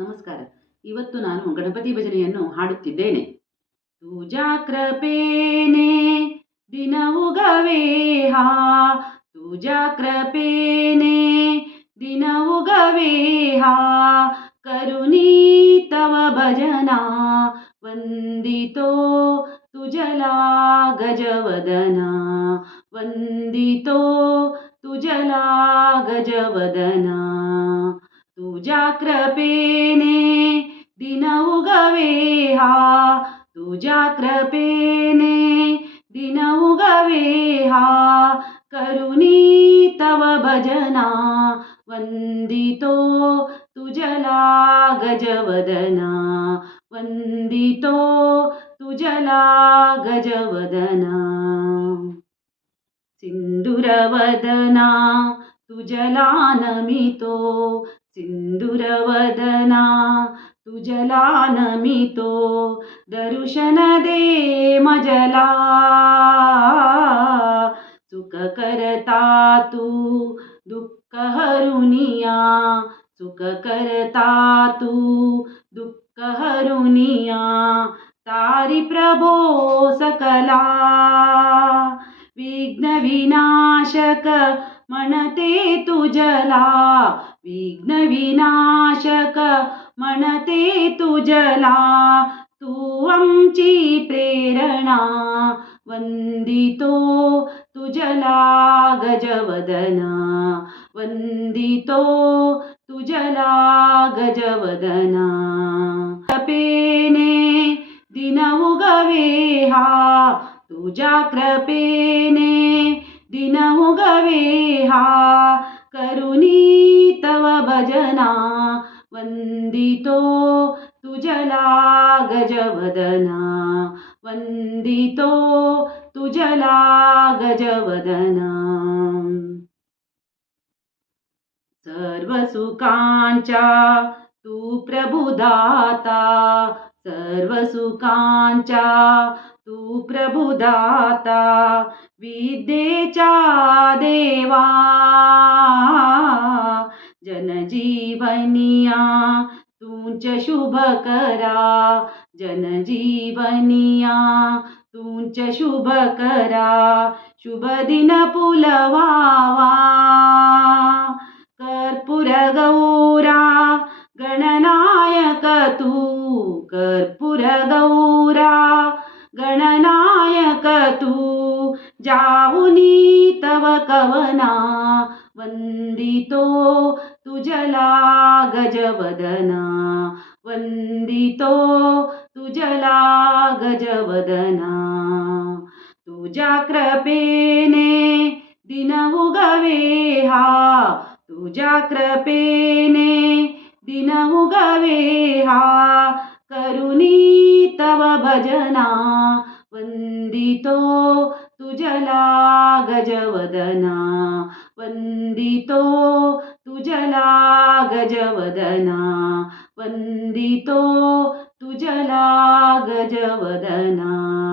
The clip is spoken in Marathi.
ನಮಸ್ಕಾರ. ಇವತ್ತು ನಾನು ಗಣಪತಿ ಭಜನೆಯನ್ನು ಹಾಡುತ್ತಿದ್ದೇನೆ. तुझ्या कृपेने दिनवू गवेहा, तुझ्या कृपेने दिनवू गवेहा, करुणी तव भजना वंदितो तुझला गजवदना, वंदितो तुझला गजवदना. तुझ्या कृपेने दिनवू गवेहा, तुझ्या कृपेने दिनवू गवेहा, करुणी तव भजना वंदितो तुझला गजवदना, वंदितो तुझला गजवदना. सिंदूरवदना तुझला नमितो, सिंदूरवदना तुझला नमितो, दर्शन दे मजला सुख करता तू दुःख हरुनिया, सुख करता तू दुःख हरुनिया, तारी प्रभो सकला विघ्न विनाशक म्हणते तुझला, विघ्न विनाशक म्हणते तुझला, तू आमची प्रेरणा वंदितो तुझला गजवदना, वंदितो तुझला गजवदना. कृपेने दिनवू गवेहा, तुझ्या कृपेने दिनवू गवेहा, करुणी तव भजना वंदितो तुझला गजवदना, वंदितो तुझला गजवदना. सर्व सुखांच्या तू प्रभुदाता, सर्व सुखांच्या तू प्रभुदाता, विद्येच्या देवा जनजीवनिया तूच शुभ करा, जनजीवनिया तूच शुभ करा, शुभ दिन पुलवावा, कर्पूर गौरा गणनायक तू, कर्पूर गौरा गणनायक तू, जाऊनी तव कवना वंदितो तुझला गजवदना, वंदितो तुझला गजवदना. तुझ्या कृपेने दिनवू गवेहा, तुझ्या कृपेने दिनवू गवेहा, करुणी तव भजना वंदितो तुझला गजवदना, वंदितो तुझला गजवदना, वंदितो तुझला गजवदना.